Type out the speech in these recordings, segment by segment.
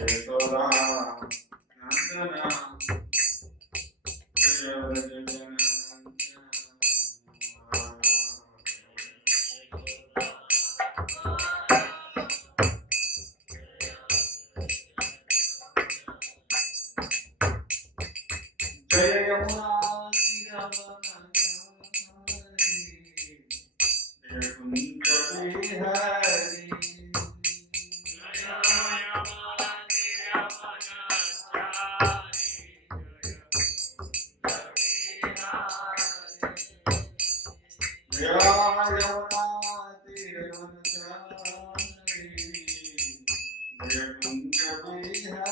यशोदा नंदना जय व्रजजन जय यमुना जय कुंज बिहारी जय यमुना जय कुंज बिहारी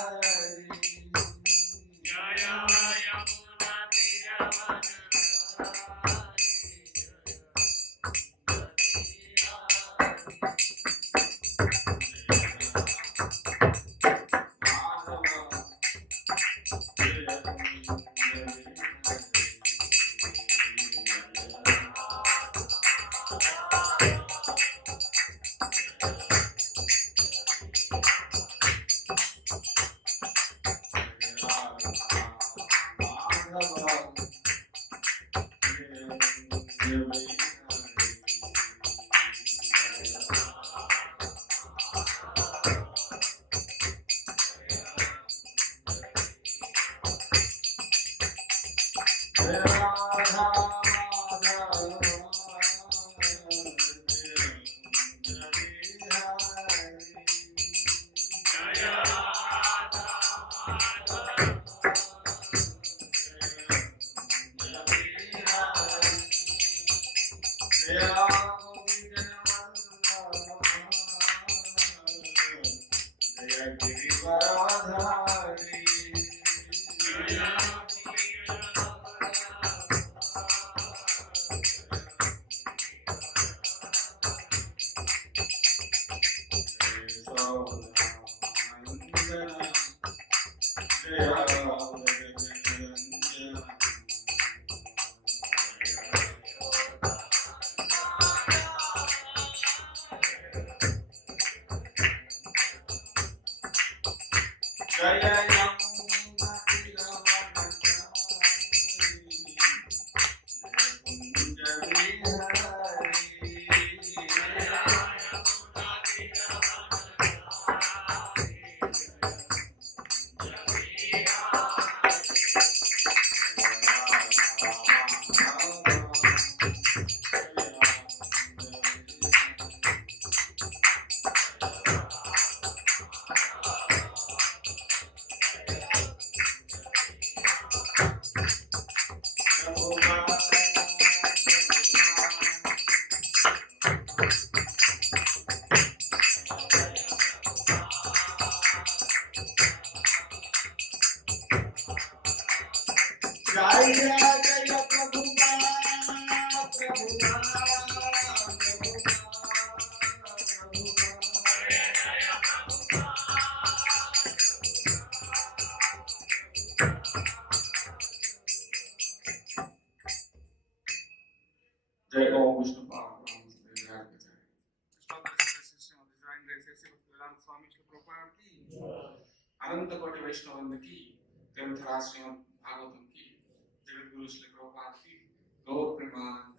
जय ओम विष्णु स्वामी की अनंत कोटि वैष्णव की ग्रंथराज श्रीमद् भागवतम की जगत गुरु श्री प्रभुपाद की गौर प्रेमानंद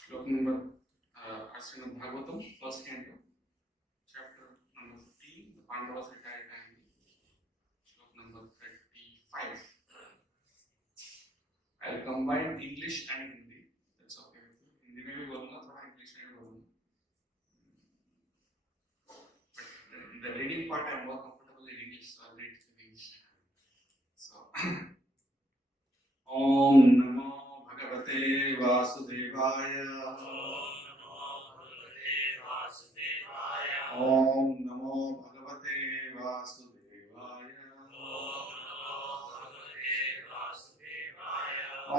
श्लोक number Shrimad Bhagavatam first canto chapter number 15 the Pandavas retired time श्लोक number 35 I'll combine English and Hindi that's okay with you Hindi में भी बोलूंगा थोड़ा इंग्लिश में भी बोलूंगा but in the reading part I'm more comfortable in English so I'll read it in English so Om Namo Bhagavate Vasudevaya Om Namo Bhagavate Vasudevaya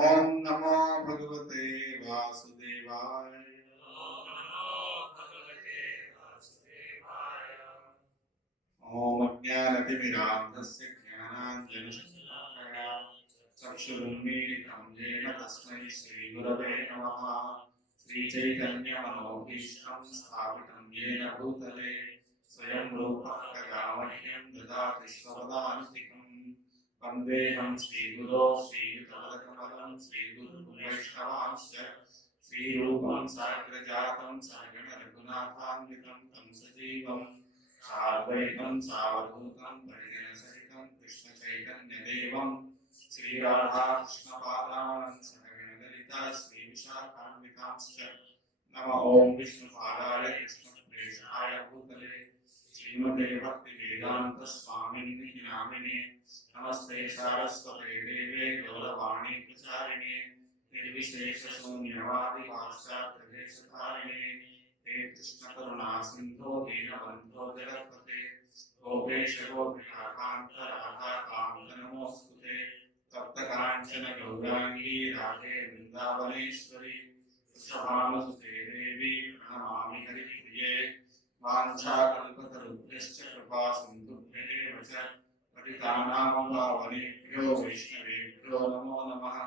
Om Namo Bhagavate Vasudevaya Om ज्ञानतिमिरान्धस्य ज्ञानाञ्जनशलाकया चक्षुरुन्मीलितं येन तस्मै श्रीगुरवे नमः। श्रीचैतन्यमनोभीष्टं स्थापितं येन भूतले स्वयं रूपः कदा मह्यं ददाति स्वपदान्तिकम्। वन्देऽहं श्रीगुरो श्रीयुतपदकमलं श्रीगुरुवैष्णवांश्च श्रीरूपं साग्रजातं सगण रघुनाथान्वितं तं सजीवं साद्वैतं सावधूतं परिजनसहितं कृष्णचैतन्यदेवं श्रीराधा कृष्णपादान् सहगणललिता श्रीविशाखान्वितांश्च नमः। ॐ विष्णुपादाय कृष्णप्रेष्ठाय भूतले श्रीमते भक्तिवेदान्तस्वामिनिधि नामिने नमस्ते सारस्वते देवे गौरवाणी प्रचारिणे निर्विशेषशून्यवादि पाश्चात्यदेशतारिणे हे कृष्णकरुणा सिन्धो दीनबन्धो जगत्पते गोपेश गोपिकान्त राधाकान्त नमोऽस्तुते तप्तकाञ्चन गौराङ्गी राधे वृन्दावनेश्वरी वृषभानुसुते देवी प्रणमामि हरिप्रिये वाञ्छाकल्पतरुभ्यश्च कृपा सिन्धुभ्येव च पतितानां पावनेभ्यो वैष्णवेभ्यो नमो नमः।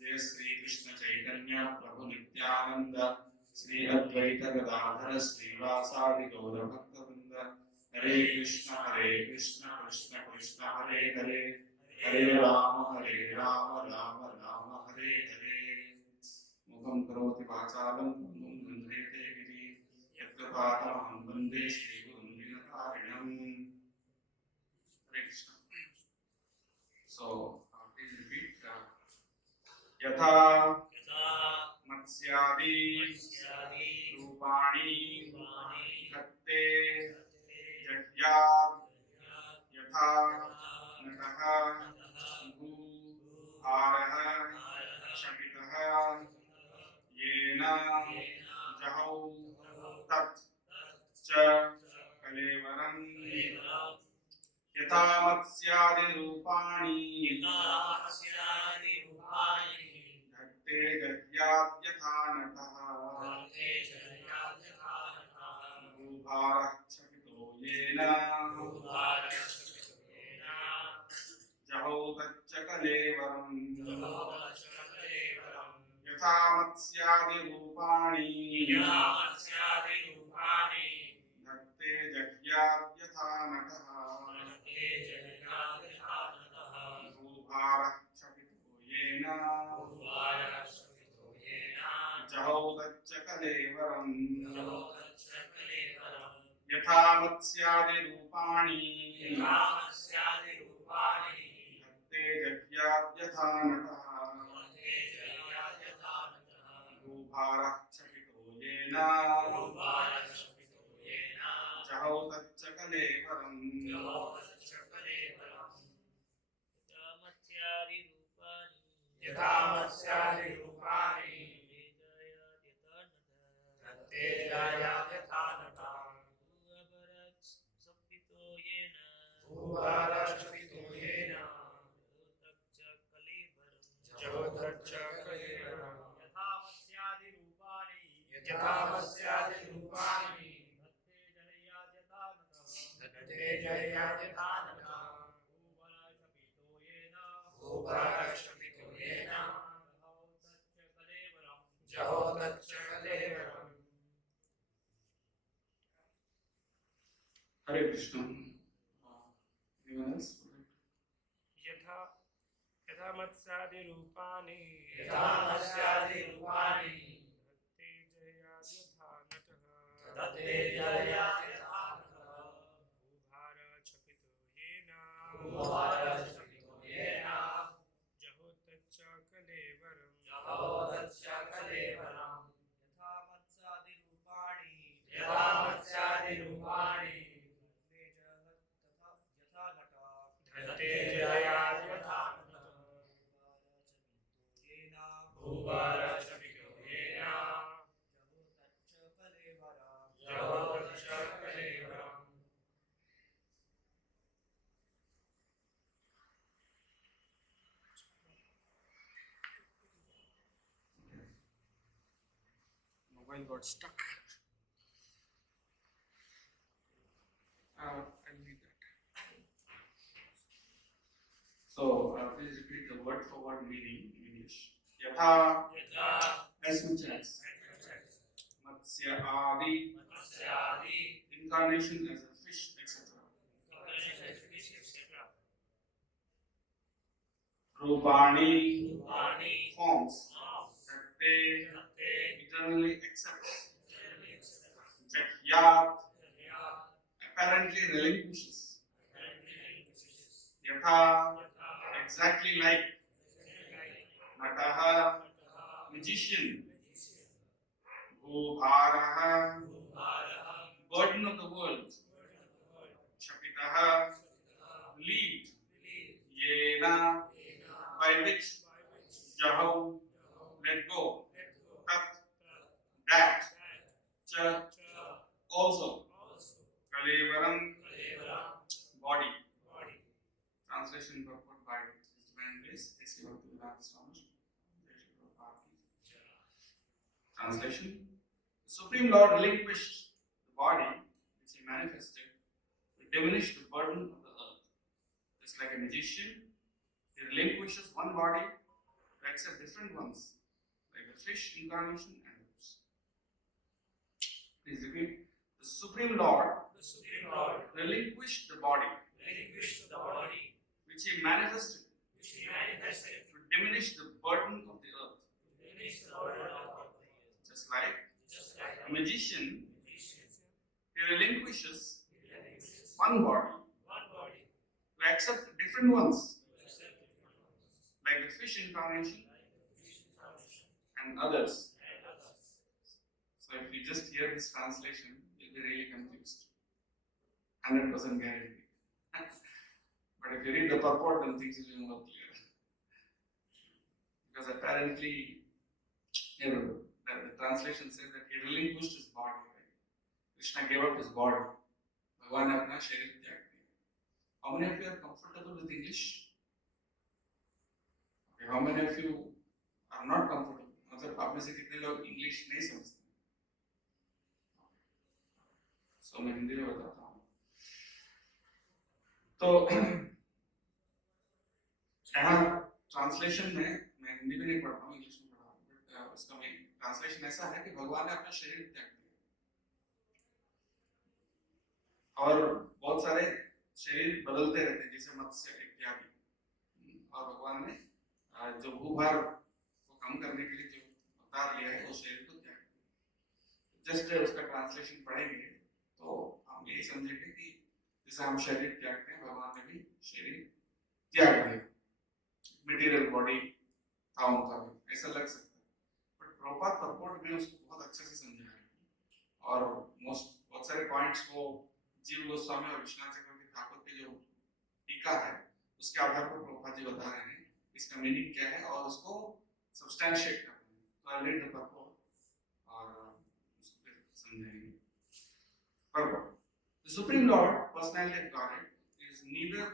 जय श्री कृष्ण चैतन्य प्रभु नित्यानंद श्री अद्वैत गदाधर श्रीवासादि गौर भक्तवृंद हरे कृष्ण कृष्ण कृष्ण हरे हरे हरे राम राम राम हरे हरे। मुखं करोति वाचालं कुन्दं गन्धेते गिरि यत्कृपातमहं वन्दे श्रीगुरुं दीनतारिणम्। हरे कृष्ण। So please repeat. यथा मत्स्यादि रूपाणि धत्ते जड्यात् यथा नटः भूभारः शमितः येन जहौ तत् च कलेवरम् यथा मत्स्यादि रूपाणि धत्ते जड्यात् यथा नटः भूभारः क्षपितो येन जहौ तच्च कलेवरम् यथा मत्स्यादि रूपाणि धत्ते जड्यात् यथा नटः भूभारः क्षपितो येन जहौ तच्च कलेवरम् यथा मत्स्यादि रूपाणि धत्ते जड्यात् यथा नटः भूभारः क्षपितो येन जहौ तच्च कलेवरम् यथा मत्स्यादि रूपाणि धत्ते जड्यात् यथा नटः भूभारः क्षपितो येन जहौ तच्च कलेवरम् यथा मत्स्यादि रूपाणि धत्ते जड्यात् यथा नटः भूभारः क्षपितो येन जहौ तच्च कलेवरम्। हरे कृष्ण। Anyone else? यथा मत्स्यादि रूपाणि धत्ते जड्यात् यथा नटः भूभारः क्षपितो येन जहौ तच्च कलेवरम्। यथा मत्स्यादि रूपाणि धत्ते जड्यात् यथा नटः भूभारः क्षपितो येन जहौ तच्च कलेवरम्। Mobile got stuck. I'll leave that. So please repeat the word for word meaning in English. Yatha, यथा as much as. Matsya Adi, मत्स्यादि incarnation as a fish, etc. etc. Rupani, रूपाणि forms forms that they तत्ते eternally accept. Jahyat, apparently relinquishes. Yatha, exactly like. Nataha, magician. Bhubharaha, burden of the world. Shapitaha, lead. Yena, by which. Jahau, let go. Tat, that. Cha, also. Kalevaram, body. Translation purport by His Divine Grace, A.C. Bhaktivedanta Swami. Translation: the Supreme Lord relinquished the body which He manifested to diminish the burden of the earth. Just like a magician, He relinquishes one body to accept different ones, like the fish incarnation and others. Please repeat. The Supreme Lord The Supreme Lord relinquished the body relinquished the body which He manifested which He manifested to diminish the burden of the earth. to diminish the burden of the earth. Just like Just like a magician, magician, he relinquishes he relinquishes one body one body to accept different ones, to accept different ones, like the fish incarnation like the fish incarnation and others. and others. So if you just hear this translation, you'll be really confused. 100% guarantee. But if you read the purport, then things will be more clear. Because apparently, the translation says that he relinquished his body, right? Krishna gave up his body. Bhagavan ने अपना शरीर त्याग दिया. How many of you are comfortable with English? Okay, how many of you are not comfortable? मतलब आप में से कितने लोग इंग्लिश नहीं समझते? So मैं हिंदी में बताता हूँ. तो यहाँ ट्रांसलेशन में मैं हिंदी में नहीं पढ़ रहा हूँ, इंग्लिश में पढ़ रहा हूँ. बट उसका में ट्रांसलेशन ऐसा है कि भगवान ने अपना शरीर त्याग दिया. और बहुत सारे शरीर बदलते रहते हैं, जैसे मत्स्य इत्यादि. और भगवान ने जो भूभार को कम करने के लिए जो अवतार लिया है, वो शरीर को त्याग दिया. जस्ट उसका ट्रांसलेशन पढ़ेंगे तो हम यही समझेंगे कि जैसे हम शरीर त्यागते हैं, भगवान ने भी शरीर त्याग दिया. मटेरियल बॉडी था उनका भी, ऐसा लग सकता है. बट प्रभुपाद पurport में उसको बहुत अच्छे से समझाया है. और बहुत सारे पॉइंट्स वो जीव गोस्वामी और विश्वनाथ चक्रवर्ती ठाकुर की जो टीका है, उसके आधार पर प्रभुपाद जी बता रहे हैं इसका मीनिंग क्या है और उसको सब्सटैंशिएट कर रहे हैं. तो आई रीड द purport और उसको फिर समझेंगे. Purport: The Supreme Lord, personality of Godhead, is neither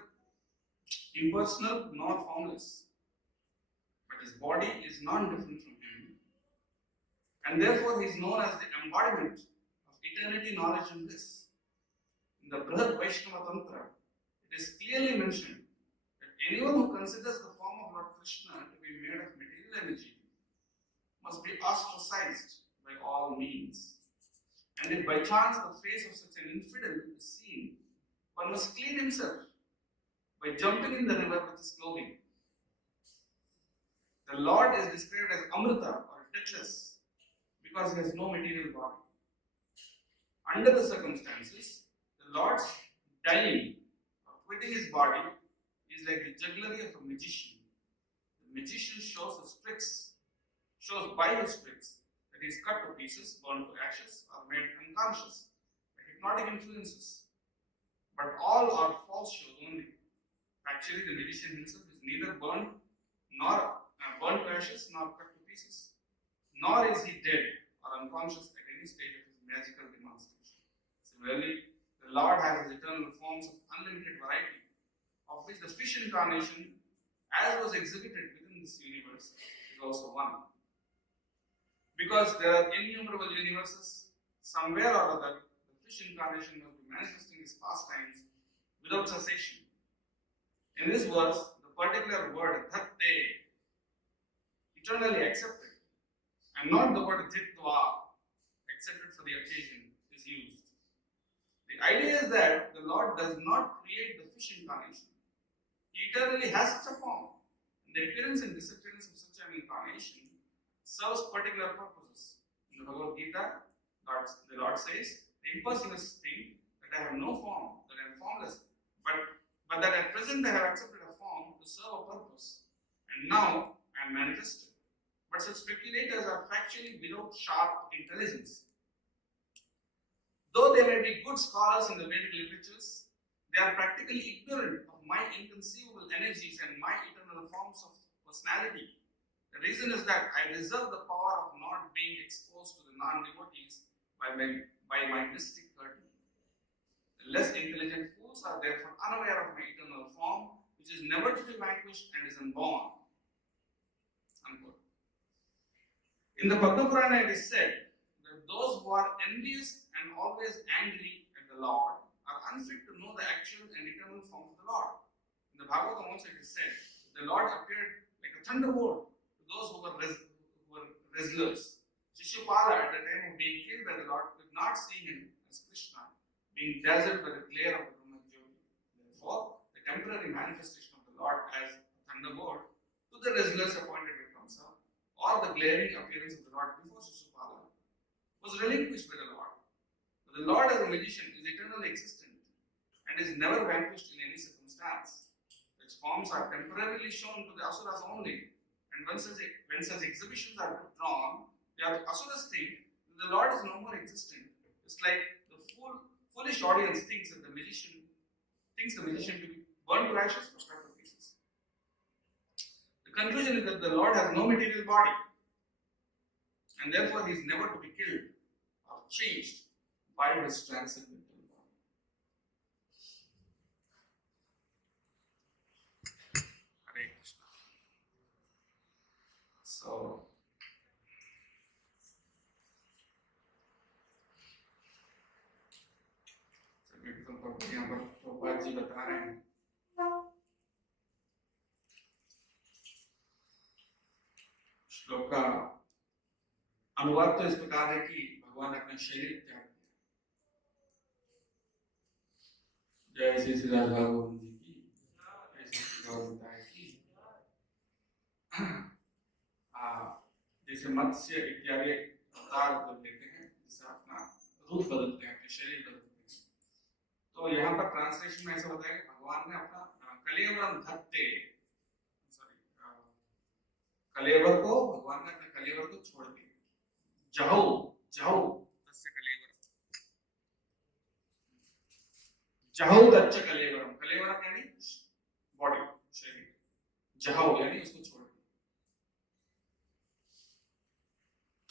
impersonal nor formless, but his body is non-different from him, and therefore he is known as the embodiment of eternity, knowledge, and bliss. In the Brihad Vaishnava Tantra, it is clearly mentioned that anyone who considers the form of Lord Krishna to be made of material energy must be ostracized by all means. And if by chance the face of such an infidel is seen, one must clean himself by jumping in the river with his clothing. The Lord is described as Amrita or deathless because he has no material body. Under the circumstances, the Lord's dying or quitting his body is like the jugglery of a magician. The magician shows by his tricks that he is cut to pieces, burned to ashes, or made unconscious by hypnotic influences. But all are false shows only. Actually, the magician himself is neither burned to ashes nor cut to pieces, nor is he dead or unconscious at any stage of his magical demonstration. Similarly, the Lord has his eternal forms of unlimited variety, of which the fish incarnation, as was exhibited within this universe, is also one. Because there are innumerable universes, somewhere or other, the fish incarnation must be manifesting his pastimes without cessation. In this verse, the particular word dhatte, eternally accepted, and not the word dhitva, accepted for the occasion, is used. The idea is that the Lord does not create the fish incarnation. He eternally has such a form. And the appearance and disappearance of such an incarnation serves particular purposes. In the Bhagavad Gita, the Lord says, the impersonalists think that I have no form, that I am formless, but that at present I have accepted a form to serve a purpose, and now I am manifested. But such speculators are factually without sharp intelligence. Though they may be good scholars in the Vedic literatures, they are practically ignorant of my inconceivable energies and my eternal forms of personality. The reason is that I reserve the power of not being exposed to the non-devotees by my mystic curtain. The less intelligent fools are therefore unaware of my eternal form, which is never to be vanquished and is unborn. Unquote. In the Padma Purana, it is said that those who are envious and always angry at the Lord are unfit to know the actual and eternal form of the Lord. In the Bhagavatam also it is said, the Lord appeared like a thunderbolt to those who were wrestlers. Shishupala, at the time of being killed by the Lord, could not see him as Krishna, being dazzled by the glare of the Brahmajyoti. Therefore, the temporary manifestation of the Lord as a thunderbolt to the wrestlers appointed by Kamsa, or the glaring appearance of the Lord before Shishupala, was relinquished by the Lord. But the Lord as a magician is eternally existent and is never vanquished in any circumstance. Its forms are temporarily shown to the asuras only, and when such exhibitions are withdrawn, the asuras think that the Lord is no more existent. It's like the foolish audience thinks the magician to be burned to ashes or cut to pieces. The conclusion is that the Lord has no material body, and therefore he is never to be killed or changed by his transcendental body. Hare Krishna. So, यहाँ पर प्रभुपाद जी बता रहे हैं श्लोक का अनुवाद तो इस प्रकार है कि भगवान अपना शरीर त्याग दिया। जय श्री राधा गोविंद जी की, जय श्री गौरताय की। जैसे मत्स्य इत्यादि अवतार लेते हैं, जैसे अपना रूप बदलते हैं, अपने शरीर बदलते हैं, तो यहाँ पर ट्रांसलेशन में ऐसा बताया कि भगवान ने अपना कलेवरम धत्ते, कलेवर को भगवान ने अपने कलेवर को छोड़ दिया। जहौ तस्य कलेवरम, जहौ दच्च कलेवरम, कलेवरम यानी बॉडी, शरीर, जहौ यानी उसको छोड़ दिया।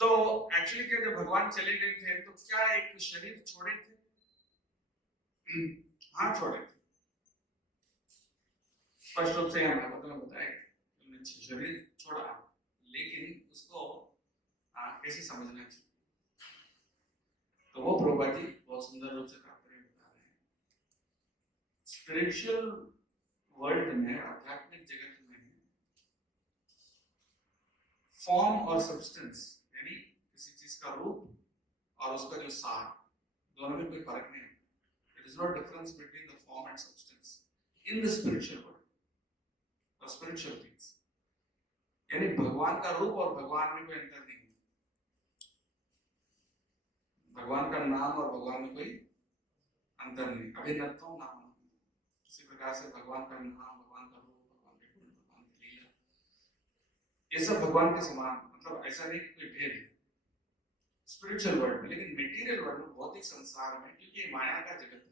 तो एक्चुअली क्या, जब भगवान चले गए थे तो क्या एक शरीर छोड़े थे? हाँ, छोड़े थे। स्पष्ट रूप से यहाँ भागवत में बताया उन्होंने शरीर छोड़ा, लेकिन उसको कैसे समझना चाहिए, तो वो प्रभुपाद जी बहुत सुंदर रूप से तात्पर्य बता रहे हैं। स्पिरिचुअल वर्ल्ड में, आध्यात्मिक जगत में, फॉर्म और सब्सटेंस यानी किसी चीज का रूप और उसका जो सार, दोनों में कोई फर्क नहीं है। There is no difference between the form and substance in the spiritual world or spiritual things. यानी भगवान का रूप और भगवान में कोई अंतर नहीं है। भगवान का नाम और भगवान में कोई अंतर नहीं। अभिन्नत्वम नाम, इसी प्रकार से भगवान का नाम, भगवान का रूप, भगवान के गुण, भगवान की लीला, ये सब भगवान के समान, मतलब ऐसा नहीं कोई भेद है स्पिरिचुअल वर्ल्ड में। लेकिन मटेरियल वर्ल्ड में, भौतिक संसार में, क्योंकि माया का जगत है,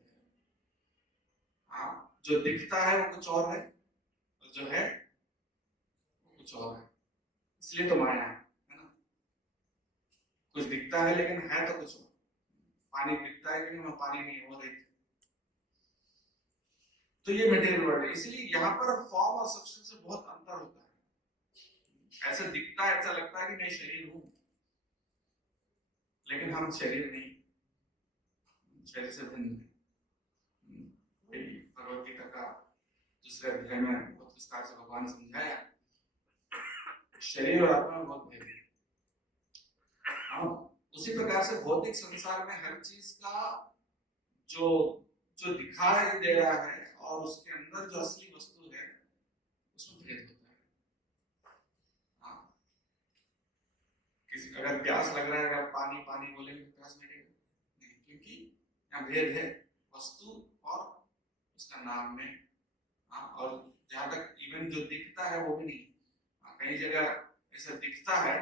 हाँ, जो दिखता है वो कुछ और है और जो है वो कुछ और है, इसलिए तो माया है ना। कुछ दिखता है लेकिन है तो कुछ और। पानी दिखता है लेकिन वहां पानी नहीं, वो रेत। तो ये मटेरियल वर्ल्ड है, इसलिए यहाँ पर फॉर्म और सब्सटेंस में बहुत अंतर होता है। ऐसा दिखता है, ऐसा लगता है कि मैं शरीर हूं, लेकिन हम शरीर नहीं, शरीर से भिन्न है। भगवद गीता का दूसरे अध्याय में बहुत विस्तार से भगवान ने समझाया शरीर और आत्मा में बहुत भेद है। हाँ, उसी प्रकार से भौतिक संसार में हर चीज का जो जो दिखाई दे रहा है और उसके अंदर जो असली वस्तु है उसमें भेद होता है। हाँ, किसी अगर प्यास लग रहा है अगर पानी पानी बोलेंगे तो प्यास मिटेगा नहीं, क्योंकि यहाँ भेद है वस्तु और उसका नाम में। हाँ, और जहां तक इवन जो दिखता है वो भी नहीं। हाँ, कई जगह ऐसा दिखता है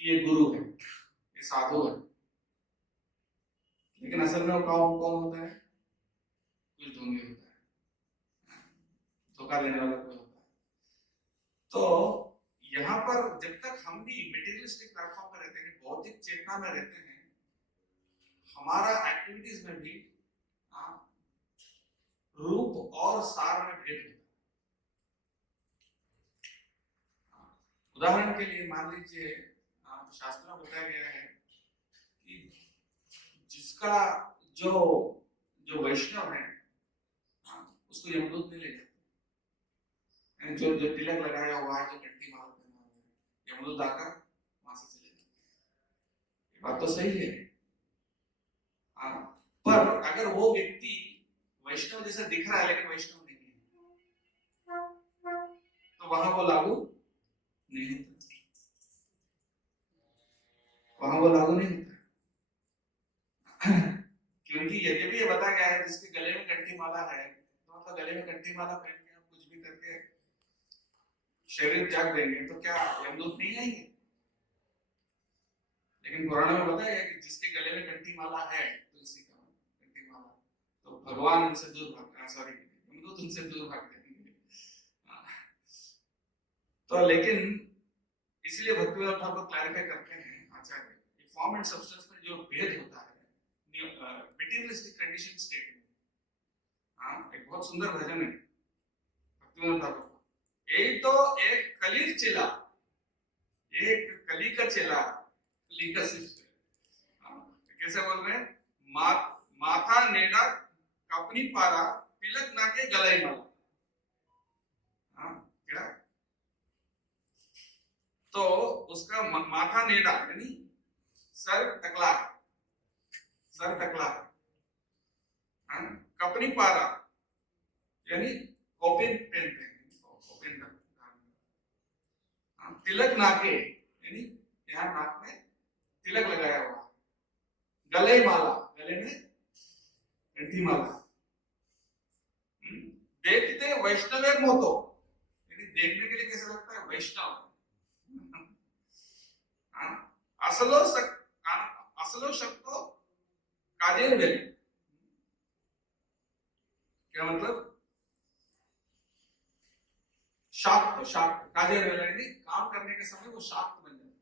कि ये गुरु है, ये साधु है, लेकिन असल में वो कौन कौन होता है? कुछ ढोंगी होता है, धोखा देने वाला कोई होता है। तो यहाँ पर जब तक हम भी मटेरियलिस्टिक प्लेटफॉर्म पर रहते हैं, भौतिक चेतना में रहते हैं, हमारा एक्टिविटीज में भी रूप और सार में भेद होता है। उदाहरण के लिए मान लीजिए शास्त्र में बताया गया है कि जिसका जो जो वैष्णव है उसको यमदूत नहीं ले जाते, जो जो तिलक लगाया हुआ है, जो घंटी माला पहना हुआ है, यमदूत आकर वहां से चले जाते। बात तो सही है। पर अगर वो व्यक्ति वैष्णव जैसा दिख रहा है लेकिन वैष्णव नहीं है, तो वहां वो लागू नहीं होता, वहां वो लागू नहीं होता। क्योंकि यद्यपि ये बताया गया है जिसके गले में कंठी माला है, तो मतलब गले में कंठी माला पहन के आप कुछ भी करके शरीर त्याग देंगे तो क्या यमदूत नहीं आएंगे? लेकिन पुराण में बताया गया कि जिसके गले में कंठी माला है, तुलसी का कंठी माला, तो भगवान उनसे दूर भागते हैं, सॉरी यमदूत उनसे दूर भागते हैं। तो लेकिन इसलिए भक्तिवेदांत ठाकुर क्लैरिफाई करते हैं आचार्य, फॉर्म एंड सब्सटेंस में जो भेद होता है मटेरियलिस्टिक कंडीशन स्टेट में। हाँ, एक बहुत सुंदर भजन है भक्तिवेदांत ठाकुर का, एक तो एक कली चेला, एक कली का चेला, कली का शिष्य। कैसे बोल रहे हैं? माथा नेड़ा कपनी पारा तिलक नाके गलाई माला। हाँ, क्या? तो उसका माथा नेड़ा यानी सर टकला, सर टकला, कपनी पारा यानी कॉपिन पहनते हैं, कॉपिन तिलक नाके यानी यहाँ नाक में तिलक लगाया हुआ, गले माला, गले में कंठी माला, देखते वैष्णव मोतो यानी देखने के लिए कैसा लगता है? वैष्णव। असलो शक्तो काजेर बेली, क्या मतलब? शाक्त, शाक्त काजेर बेला यानी काम करने के समय वो शाक्त बन जाता है।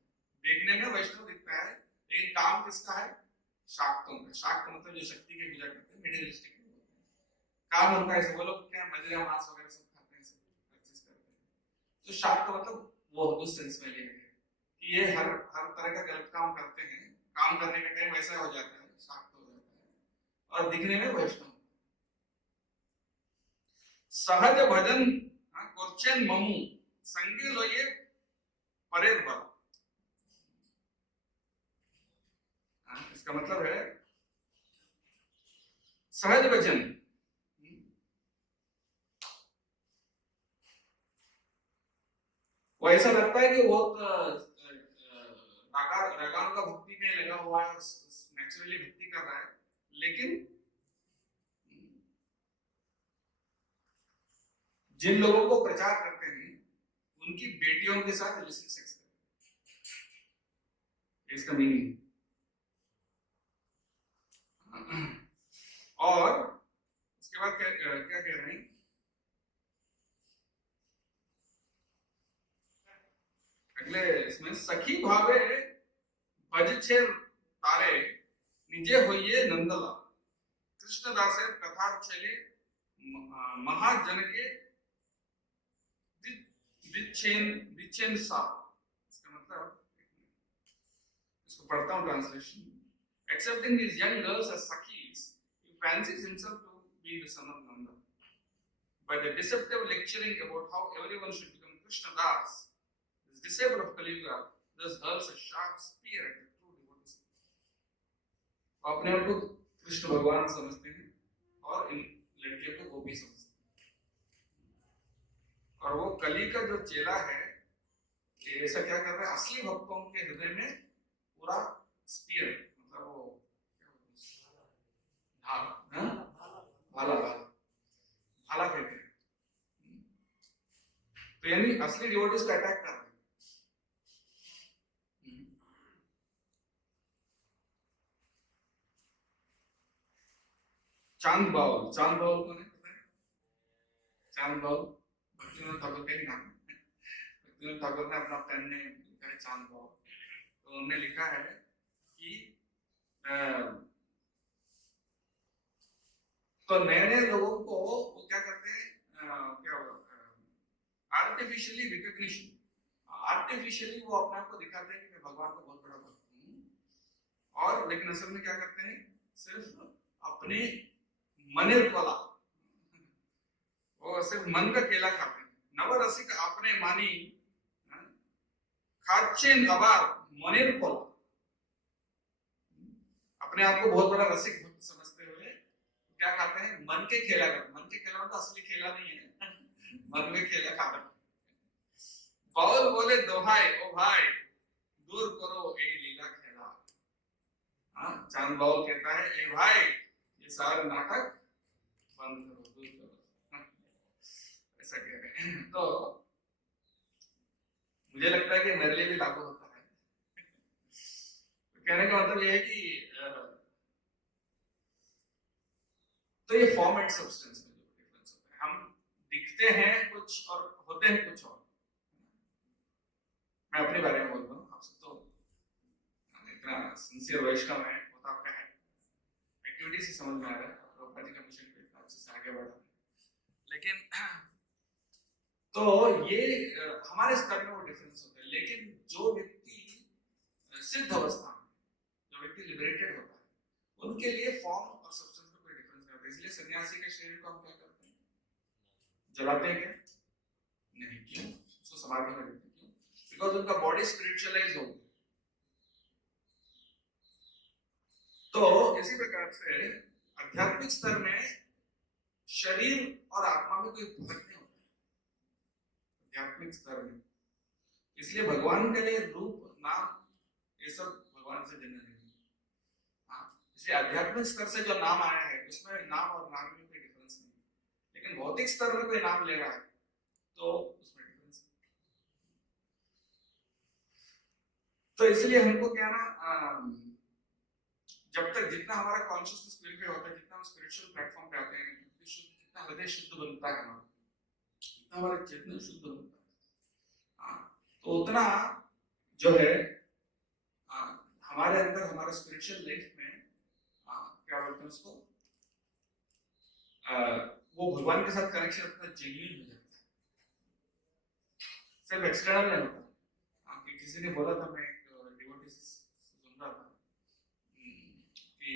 देखने में वैष्णव दिखता है लेकिन काम किसका है? शाक्तों का। शाक्त मतलब जो शक्ति की पूजा करते हैं, मटेरियलिस्टिक काम उनका ऐसे, वो लोग क्या मदिरा मांस वगैरह सब खाते हैं, सब चीज करते हैं। तो शाक्त मतलब वो उस सेंस में लिया गया कि ये हर तरह का गलत काम करते हैं, काम करने के टाइम वैसा हो जाता है, शाक्त हो जाता है, और दिखने में वैष्णव। सहज भजन कोर्चन ममु संगे लोये परेर बल। इसका मतलब है सहज भजन, वो ऐसा लगता है कि वो रागानु का भक्ति में लगा हुआ है, नेचुरली भक्ति कर रहा है, लेकिन जिन लोगों को प्रचार करते हैं उनकी बेटियों के साथ इलिसिट सेक्स करते हैं, इसका मीनिंग। और उसके बाद क्या कह रहे हैं? अगले इसमें सखी भावे भज तारे निजे होइए नंदला कृष्णदास कथा चले महाजन के दिच्छेन सा। इसका मतलब, इसको पढ़ता हूँ translation. Accepting these young girls as sakhis, he fancies himself to be the son of Nanda. by the deceptive lecturing about how everyone should become Krishna Das, this disciple of Kali Yuga thus hurls a sharp spear at the true devotees. अपने आप को कृष्ण भगवान समझते हैं और इन लड़कियों को गोपी समझते हैं, और वो कली का जो चेला है ये ऐसा क्या कर रहा है, असली भक्तों के हृदय में पूरा स्पीयर, मतलब वो ढाल, भाला भाला भाला फेंक रहे हैं। तो यानी असली डिवोटीज को अटैक कर रहे हैं। चांद बाउल कौन है पता है? चांद बाउल भक्तिविनोद ठाकुर का ही नाम है। भक्तिविनोद ठाकुर ने अपना पेन में लिखा है चांद बाउल। तो उन्होंने लिखा है कि तो नए नए लोगों को वो क्या करते हैं, क्या आर्टिफिशियली रिकॉग्निशन, आर्टिफिशियली वो अपने आप को दिखाते हैं कि मैं भगवान का बहुत बड़ा भक्त हूँ, और लेकिन असल में क्या करते हैं, सिर्फ अपने मनेर कोला, वो सिर्फ मन का केला खाते हैं। नवरसिक अपने मानी खाचेन अबार मनेर कोला, अपने आप को बहुत बड़ा रसिक भक्त समझते हुए क्या खाते हैं, मन के खेला खाते। मन के खेला तो असली खेला नहीं है, मन में खेला खा रहे। बाउल बोले दोहाई ओ भाई दूर करो ए लीला खेला। हाँ, चांद बाउल कहता है ए भाई ये सारा नाटक बंद करो, दूर करो, ऐसा कह रहे हैं। तो मुझे लगता है कि मेरे लिए भी लागू होता है। तो कहने का मतलब ये है कि तो ये फॉर्म एंड सब्सटेंस में जो डिफरेंस होता है, हम दिखते हैं कुछ और होते हैं कुछ और। मैं अपने बारे में बोलता हूँ, आपसे तो इतना सिंसियर वैष्णव है वो तो आपका है, एक्टिविटी से समझ में आ रहा है, प्रभुपाद जी का मिशन को इतना अच्छे से आगे बढ़ा है। लेकिन तो ये हमारे स्तर में वो डिफरेंस होता है। लेकिन जो व्यक्ति सिद्ध अवस्था में, जो व्यक्ति लिबरेटेड होता है, उनके लिए फॉर्म और सब्सटेंस में कोई डिफरेंस नहीं होता। इसलिए सन्यासी के शरीर को हम क्या करते हैं, जलाते हैं क्या? नहीं, क्यों? उसको समाधि में रखते हैं, क्यों? बिकॉज उनका बॉडी स्पिरिचुअलाइज हो गया। तो इसी प्रकार से आध्यात्मिक स्तर में शरीर और आत्मा में कोई फर्क नहीं होता आध्यात्मिक स्तर में। इसलिए भगवान के लिए रूप नाम ये सब भगवान से भिन्न नहीं है। हाँ, इसलिए आध्यात्मिक स्तर से जो नाम आया है उसमें नाम और नाम में कोई डिफरेंस नहीं है। लेकिन भौतिक स्तर में कोई नाम ले रहा है तो उसमें डिफरेंस है। तो इसलिए हमको क्या ना, जब तक जितना हमारा कॉन्शियसनेस प्यूरिफाई होता है, जितना हम स्पिरिचुअल प्लेटफॉर्म पे आते हैं, जितना हृदय शुद्ध बनता है हमारा, जितना हमारा चेतन शुद्ध बनता है, तो उतना जो है हमारे अंदर, हमारा स्पिरिचुअल लाइफ में क्या बोलते हैं उसको, वो भगवान के साथ कनेक्शन अपना जेन्युइन हो जाता है, सिर्फ एक्सटर्नल नहीं होता। किसी ने बोला था, मैं एक डिवोटी से सुन रहा था कि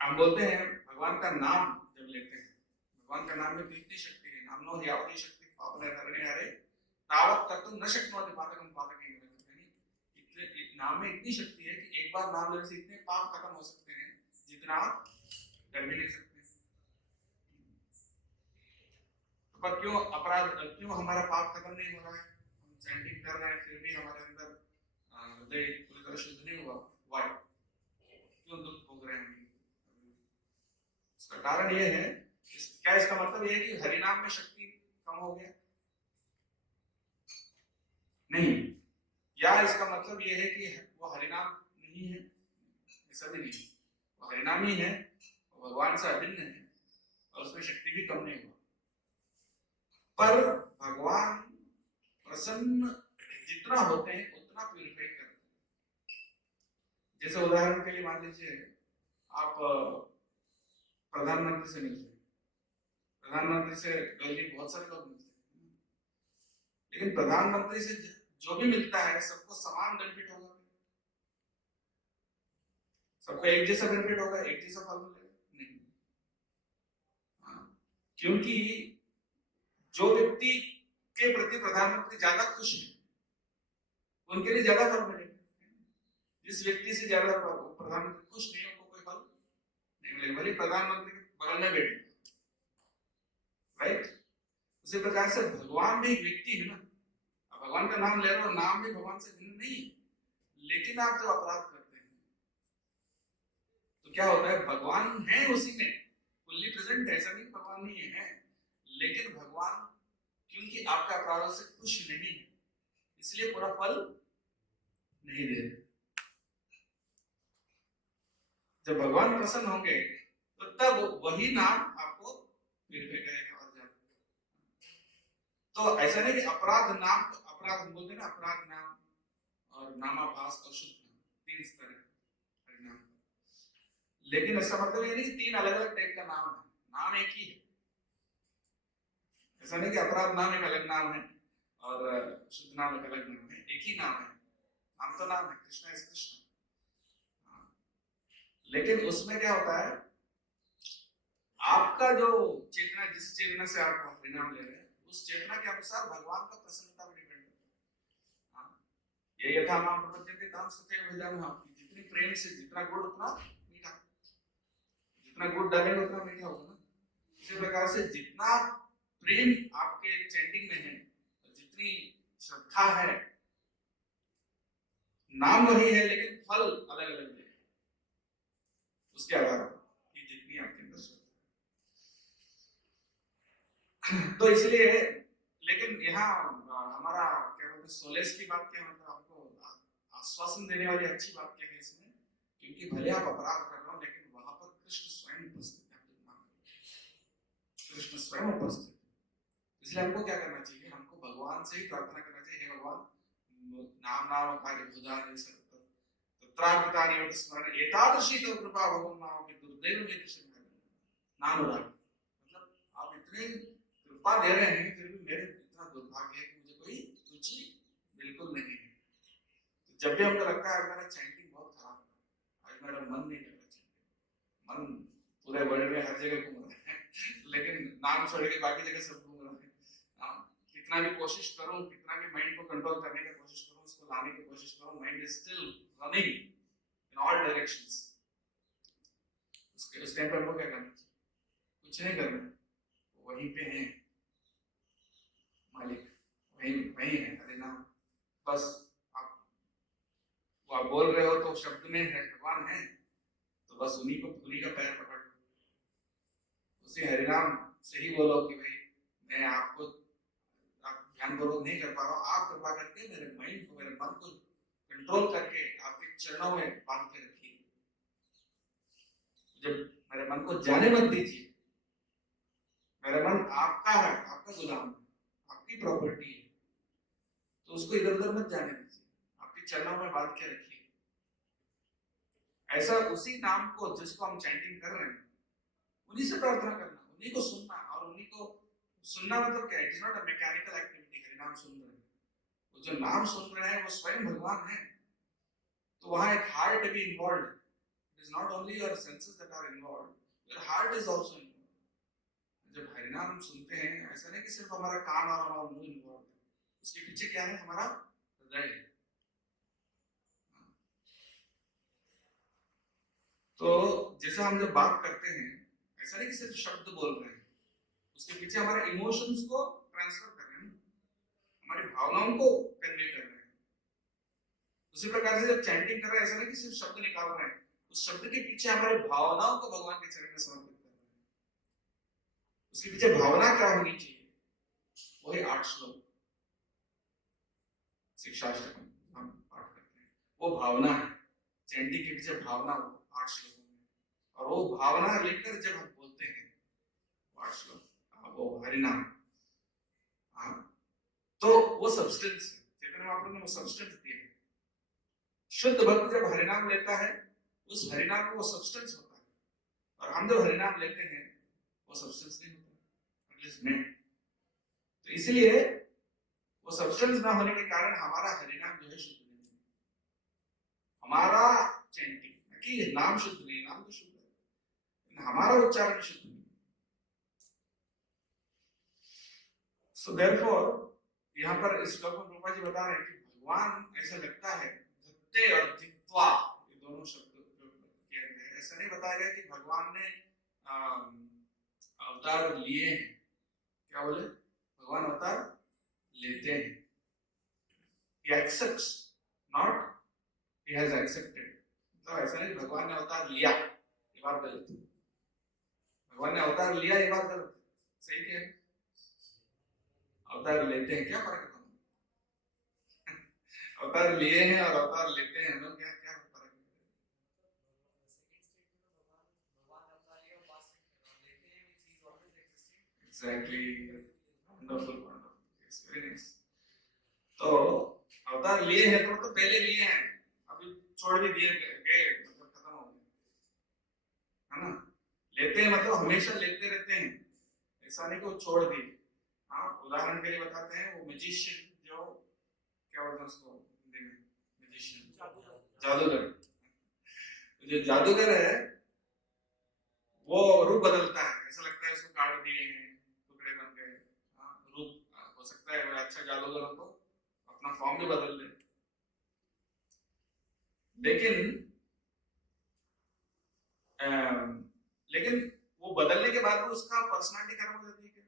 हम बोलते हैं भगवान का नाम जब लेते हैं, भगवान का नाम में तो इतनी शक्ति है, नाम नो यावती शक्ति पापने करने हरे तावत कर्तुं न शक्नोति पातकं पातकेन। इतने नाम में इतनी शक्ति है कि एक बार नाम लेने से इतने पाप खत्म हो सकते हैं जितना आप कर भी नहीं सकते। तो पर क्यों अपराध, क्यों हमारा पाप खत्म नहीं हो रहा है? हम चैंटिंग कर रहे हैं फिर भी हमारे अंदर हृदय पूरी तरह शुद्ध नहीं हुआ। व्हाई? क्यों दुख भोग रहे हैं? इसका कारण ये है, क्या इसका मतलब ये है कि हरिनाम में शक्ति कम हो गया? नहीं, या इसका मतलब ये है कि वो हरिनाम नहीं है? ऐसा भी नहीं, वो हरिनाम ही है, वो भगवान से अभिन्न है और उसमें शक्ति भी कम नहीं हुआ। पर भगवान प्रसन्न जितना होते हैं उतना प्यूरिफाई करते हैं। जैसे उदाहरण के लिए मान लीजिए आप प्रधानमंत्री से मिलते हैं, प्रधानमंत्री से डेली बहुत सारे लोग मिलते हैं, लेकिन प्रधानमंत्री से जो भी मिलता है सबको समान बेनिफिट होगा? सबको एक जैसा बेनिफिट होगा, एक जैसा फल मिलेगा? नहीं। क्योंकि जो व्यक्ति के प्रति प्रधानमंत्री ज्यादा खुश है उनके लिए ज्यादा फल मिलेगा। जिस व्यक्ति से ज्यादा प्रधानमंत्री खुश नहीं है उनको कोई फल नहीं मिलेगा, भले प्रधानमंत्री के बगल में बैठे, राइट। उसी प्रकार से भगवान भी एक व्यक्ति है ना। अब भगवान का नाम ले रहे हो, नाम भी भगवान से भिन्न नहीं है, लेकिन आप जो अपराध करते हैं तो क्या होता है, भगवान है उसी में फुल्ली प्रेजेंट है, ऐसा नहीं भगवान नहीं है, लेकिन भगवान क्योंकि आपका अपराधों से खुश नहीं है इसलिए पूरा फल नहीं दे रहे। जब भगवान प्रसन्न होंगे तो तब वही नाम आपको प्यूरिफाई करेगा और जाएगा। तो ऐसा नहीं कि अपराध नाम, अपराध हम बोलते हैं ना, अपराध नाम और नामाभास और शुद्ध नाम, तीन स्तर है हरिनाम। लेकिन ऐसा मतलब ये नहीं कि तीन अलग अलग टाइप का नाम है, नाम एक ही है। ऐसा नहीं कि अपराध नाम एक अलग नाम है और शुद्ध नाम एक अलग नाम है, एक ही नाम है। नाम तो नाम है, कृष्णा इज कृष्ण। लेकिन उसमें क्या होता है, आपका जो चेतना, जिस चेतना से आप परिणाम ले रहे हैं उस चेतना के अनुसार भगवान का प्रसन्नता भी डिपेंड करता है। ये यथा माम प्रपद्यन्ते ताम सत्यं वदामः, जितनी प्रेम से जितना गुड़ उतना मीठा, जितना गुड़ डालेंगे उतना मीठा होगा ना। इसी प्रकार से जितना प्रेम आपके चैंटिंग में है, जितनी श्रद्धा है, नाम वही है लेकिन फल अलग अलग है उसके आधार पर कि जितनी आपके अंदर श्रद्धा। तो इसलिए, लेकिन यहाँ हमारा क्या बोलते हैं, सोलेस की बात क्या, मतलब आपको आश्वासन देने वाली अच्छी बात क्या है इसमें, क्योंकि भले आप अपराध कर रहे हो लेकिन वहां पर कृष्ण स्वयं उपस्थित है। कृष्ण स्वयं उपस्थित, इसलिए हमको क्या करना चाहिए, हमको भगवान से ही प्रार्थना करना चाहिए, हे भगवान नाम नाम कार्य भुजानि सर्वत्र तत्रार्पितानि एव स्मरण एतादृशी तो कृपा भगवान नाम के दुर्दैव में कृष्ण नाम राग। मतलब आप इतने कृपा दे रहे हैं फिर भी मेरे इतना दुर्भाग्य है कि मुझे कोई रुचि बिल्कुल नहीं है। तो जब भी हमको लगता है मेरा चैंटिंग बहुत खराब है, आज मेरा मन नहीं कर रहा, मन पूरे वर्ल्ड में हर जगह घूम रहा है लेकिन नाम छोड़ के बाकी जगह सब घूम रहा है। कितना भी कोशिश करूं, कितना भी माइंड को कंट्रोल करने की कोशिश करूं, उसको लाने की कोशिश करूं, mind is still running in all directions. उस टाइम पर हमको क्या करना चाहिए, कुछ नहीं करना, वहीं पे है मालिक, वहीं वहीं है, हरे नाम। बस आप बोल रहे हो तो शब्द में है भगवान है, तो बस उन्हीं का पैर पकड़ लो, उसी हरिनाम से ही बोलो कि भाई मैं आपको ध्यान पूर्वक नहीं कर पा रहा हूँ, आप कृपा करके मेरे माइंड को, मेरे मन को कंट्रोल करके आपके चरणों में बांध के रखिए। जब मेरे मन को जाने मत दीजिए, मेरा मन आपका है, आपका गुलाम है, आपकी प्रॉपर्टी है, तो उसको इधर उधर मत जाने दीजिए, आपके चरणों में बांध के रखिए। ऐसा उसी नाम को जिसको हम चैंटिंग कर रहे हैं उन्हीं से प्रार्थना करना, उन्हीं को सुनना, और उन्हीं को सुनना मतलब क्या है, it's not a mechanical activity. हरिनाम सुन रहे हैं, वो जो नाम सुन रहे हैं वो स्वयं भगवान है, तो वहां एक हार्ट भी इन्वॉल्व है। It is not only your senses that are involve, your heart is also involve. जब हरिनाम सुनते हैं ऐसा नहीं कि सिर्फ हमारा कान और हमारा मुंह इन्वॉल्व है, उसके पीछे क्या है, हमारा हृदय। तो जैसे हम जब बात करते हैं ऐसा नहीं कि सिर्फ शब्द बोल रहे हैं, उसके पीछे हमारे इमोशंस को ट्रांसफर कर रहे हैं, हमारी भावनाओं को कन्वे कर रहे हैं। उसी प्रकार से जब चैंटिंग कर रहे हैं ऐसा नहीं कि सिर्फ शब्द निकाल रहे हैं, उस शब्द के पीछे हमारे भावनाओं को भगवान के चरण में समर्पित कर रहे हैं। उसके पीछे भावना क्या होनी चाहिए, वही 8 श्लोक शिक्षाष्टकम हम पाठ करते हैं, वो भावना है। चैंटिंग के पीछे भावना 8 श्लोकों में, और वो भावना लेकर जब हम बोलते हैं 8 श्लोक, वो हरिनाम, तो वो सब्सटेंस है, चैतन्य महाप्रभु ने वो सब्सटेंस दिया है। शुद्ध भक्त जब हरिनाम लेता है उस हरिनाम में वो सब्सटेंस होता है, और हम जब हरिनाम लेते हैं वो सब्सटेंस नहीं होता, एटलीस्ट मैं। तो इसलिए वो सब्सटेंस ना होने के कारण हमारा हरिनाम जो है शुद्ध नहीं है, हमारा चैंटिंग कि नाम शुद्ध नहीं, नाम तो शुद्ध है, हमारा उच्चारण शुद्ध नहीं। सो देयरफॉर यहाँ पर इस श्लोक में प्रभुपाद जी बता रहे हैं कि भगवान ऐसा लगता है धत्ते और धित्वा ये दोनों शब्द जो किए गए हैं, ऐसा नहीं बताया गया कि भगवान ने अवतार लिए हैं। क्या बोले? भगवान अवतार लेते हैं। He accepts, not he has accepted. तो ऐसा नहीं भगवान ने अवतार लिया, ये बात गलत है। भगवान ने अवतार लिया, ये बात गलत है। सही क्या है? अवतार लेते हैं, क्या फर्क है? अवतार लिए हैं और अवतार लेते हैं, लोग क्या क्या फर्क है? Exactly. Wonderful, wonderful. Yes, very nice. तो अवतार लिए हैं तो पहले लिए हैं, अभी छोड़ भी दिए गए, मतलब खत्म हो गए, है ना? लेते हैं मतलब हमेशा लेते रहते हैं, ऐसा नहीं कि वो छोड़ दिए। हाँ, उदाहरण के लिए बताते हैं, वो मैजिशियन जो क्या बोलते हैं उसको हिंदी में, मैजिशियन, जादूगर। जो जादूगर है वो रूप बदलता है, ऐसा लगता है उसको काट दिए हैं, टुकड़े बन गए। रूप हो सकता है वो अच्छा जादूगर हो तो अपना फॉर्म भी बदल ले, लेकिन वो बदलने के बाद भी उसका पर्सनालिटी खत्म हो जाती है क्या?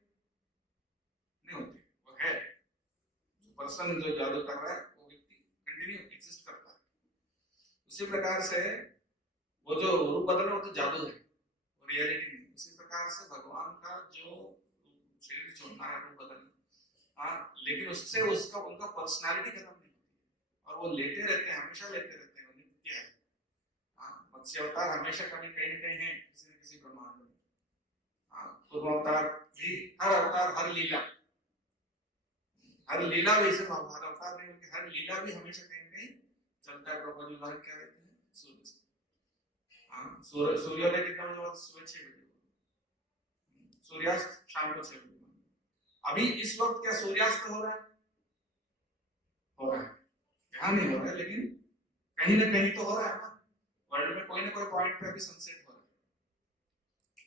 नहीं होती। वो है जो पर्सन जो जादू कर रहा है वो व्यक्ति कंटिन्यू एग्जिस्ट करता है। उसी प्रकार से वो जो रूप बदल रहा है वो तो जादू है, वो रियलिटी नहीं। उसी प्रकार से भगवान का जो शरीर छोड़ना है, रूप बदलना, हाँ, लेकिन उससे उसका उनका पर्सनालिटी खत्म नहीं होती और वो लेते रहते हैं, हमेशा लेते रहते हैं, नित्य है। मत्स्य अवतार हमेशा कभी कहीं न कहीं है, किसी न किसी ब्रह्मांड में। पूर्व अवतार भी, हर अवतार, हर लीला वैसे हर अवतार नहीं, उनकी हर लीला भी हमेशा कहीं न कहीं चलता है। प्रभु जी उदाहरण क्या देते हैं? सूर्य से। सूर्योदय कितना बजे होता है? सुबह 6 बजे। सूर्यास्त शाम को 6 बजे। अभी इस वक्त क्या सूर्यास्त हो रहा है? हो रहा है, यहाँ नहीं हो रहा है, लेकिन कहीं ना कहीं तो हो रहा है ना। वर्ल्ड में कोई ना कोई पॉइंट पे अभी सनसेट हो रहा है,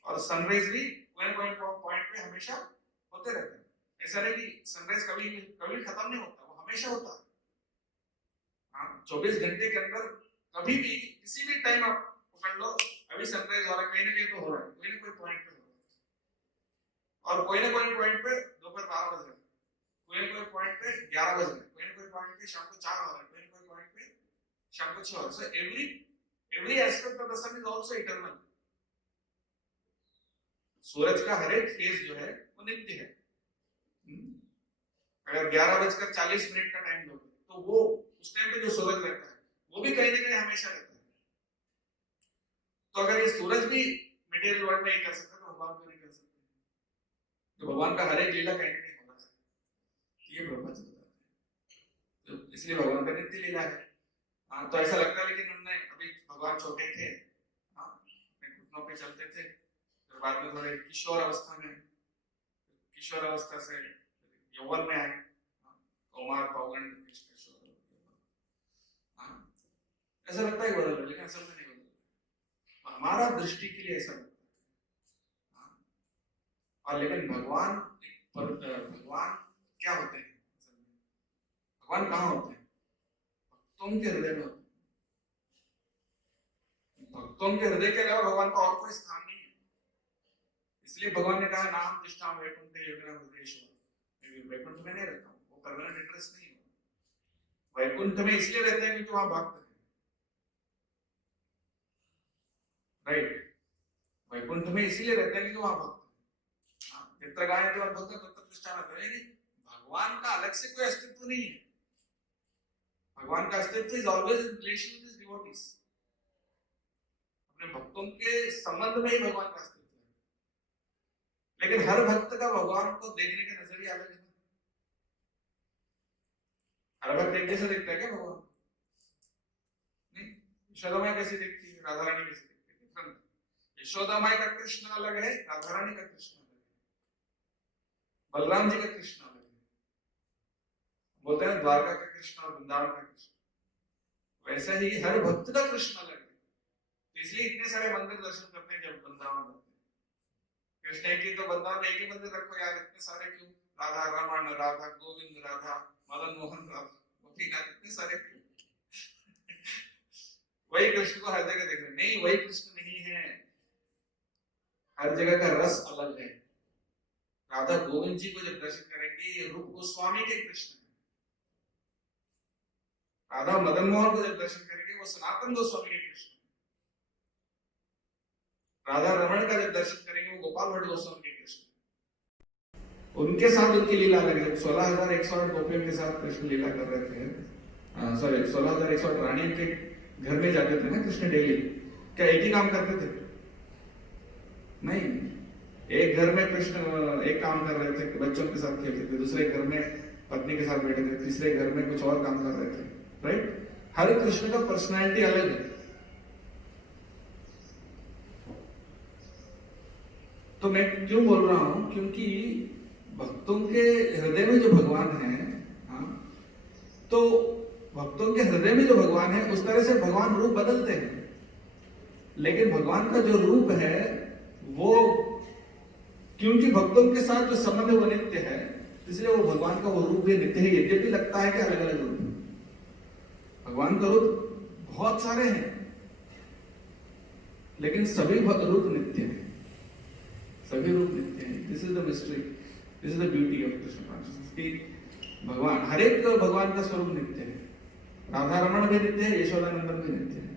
और सनराइज भी कोई ना कोई पॉइंट पे हमेशा होते रहते हैं। ऐसा नहीं कि सनराइज कभी कभी खत्म नहीं होता, वो हमेशा होता है। 24 घंटे के अंदर कभी भी किसी भी टाइम आप पकड़ लो, अभी सनराइज हो रहा है, कहीं ना कहीं तो हो रहा है, कोई ना कोई पॉइंट पे हो रहा है। और कोई ना कोई पॉइंट पे दोपहर 12 बज रहा है, कोई ना कोई पॉइंट पे 11 बज रहा है, कोई ना कोई पॉइंट पे शाम को 4 हो रहा है, कोई ना कोई पॉइंट पे शाम को 6 हो रहा है। So every aspect of the sun is also eternal. सूरज का हर एक फेज जो है वो नित्य है। अगर 11:40 का टाइम लो तो वो उस टाइम पे जो सूरज रहता है वो भी कहीं ना कहीं हमेशा रहता है। तो अगर ये सूरज भी मटेरियल वर्ल्ड में नहीं कर सकता तो भगवान क्यों नहीं कर सकते? तो भगवान का हर एक लीला कहीं ना कहीं होना है, ये प्रभुपाद जी बताते हैं। तो इसलिए भगवान का नित्य लीला है। तो ऐसा लगता है, लेकिन उन्होंने अभी भगवान छोटे थे, अपने घुटनों पे चलते थे, फिर बाद में थोड़े किशोर अवस्था में, किशोर अवस्था से यौवन में आए, कौमार पौगंड किशोर। ऐसा लगता है बदल रहा, लेकिन असल में नहीं बदल। हमारा दृष्टि के लिए ऐसा लगता है। और लेकिन भगवान क्या होते हैं? भगवान कहाँ होते हैं? भक्तों के हृदय में होते हैं। भक्तों के हृदय के अलावा भगवान का और कोई स्थान नहीं है। इसलिए भगवान ने कहा नाम तिष्ठा वैकुंठ योगिना हृदयेषु। वैकुंठ में नहीं रहता हूँ, वो परमानेंट एड्रेस नहीं है। वैकुंठ में इसलिए रहते हैं क्योंकि वहां भक्त है, राइट? वैकुंठ में इसलिए रहते हैं क्योंकि वहां भक्त है। यत्र गायते भक्त तत्र तिष्ठामि। यानी भगवान का अलग से कोई अस्तित्व नहीं है। भगवान का अस्तित्व is always in relation with his devotees. अपने भक्तों के संबंध में ही भगवान का अस्तित्व है। लेकिन हर भक्त का भगवान को देखने का नजरिया अलग है। हर भक्त एक जैसा देखता है क्या भगवान? नहीं। यशोदा माई कैसी देखती है, राधा रानी कैसी देखती है? डिफरेंट। यशोदा माई का कृष्ण अलग है, राधा रानी का कृष्ण अलग है, बलराम जी का कृष्ण अलग है। बोलते हैं द्वारका का कृष्ण और वृंदावन का कृष्ण, वैसा ही हर भक्त का कृष्ण अलग है। तो इसलिए इतने सारे मंदिर दर्शन करते हैं जब वृंदावन जाते हैं। कृष्ण एक ही तो वृंदावन एक ही मंदिर रखो यार, इतने सारे क्यों? राधा रमन, राधा गोविंद, राधा मदन मोहन, राधा गोपीनाथ, इतने सारे वही कृष्ण को हर जगह देख रहे हैं। नहीं, वही कृष्ण नहीं है, हर जगह का रस अलग है। राधा गोविंद जी को जब दर्शन करेंगे, ये रूप गोस्वामी के कृष्ण है। राधा मदन मोहन को जब दर्शन करेंगे, वो सनातन गोस्वामी के कृष्ण है। राधा रमन का जब दर्शन करेंगे, वो गोपाल भट्ट गोस्वामी के कृष्ण है। उनके साथ उनकी लीला अलग है। 16,108 गोपियों के साथ कृष्ण लीला कर रहे थे, सॉरी 16,108 रानियों के घर में जाते थे ना कृष्ण डेली। क्या एक ही काम करते थे? नहीं, एक घर में कृष्ण एक काम कर रहे थे, बच्चों के साथ खेलते थे, दूसरे घर में पत्नी के साथ बैठे थे, तीसरे घर में कुछ और काम कर रहे थे, राइट? हर कृष्ण का पर्सनालिटी अलग है। तो मैं क्यों बोल रहा हूं? क्योंकि भक्तों के हृदय में जो भगवान है, हाँ, तो भक्तों के हृदय में जो भगवान है, उस तरह से भगवान रूप बदलते हैं। लेकिन भगवान का जो रूप है वो, क्योंकि भक्तों के साथ जो संबंध है वो नित्य है, इसलिए वो भगवान का वो रूप भी नित्य है। यद्यपि लगता है कि अलग अलग रूप है, भगवान का रूप बहुत सारे हैं, लेकिन सभी रूप नित्य हैं, सभी रूप नित्य हैं। This is the mystery, this is the beauty of Krishna consciousness कि भगवान, हर एक भगवान का स्वरूप नित्य है। राधा रमण भी नित्य है, यशोदा नंदन भी नित्य है,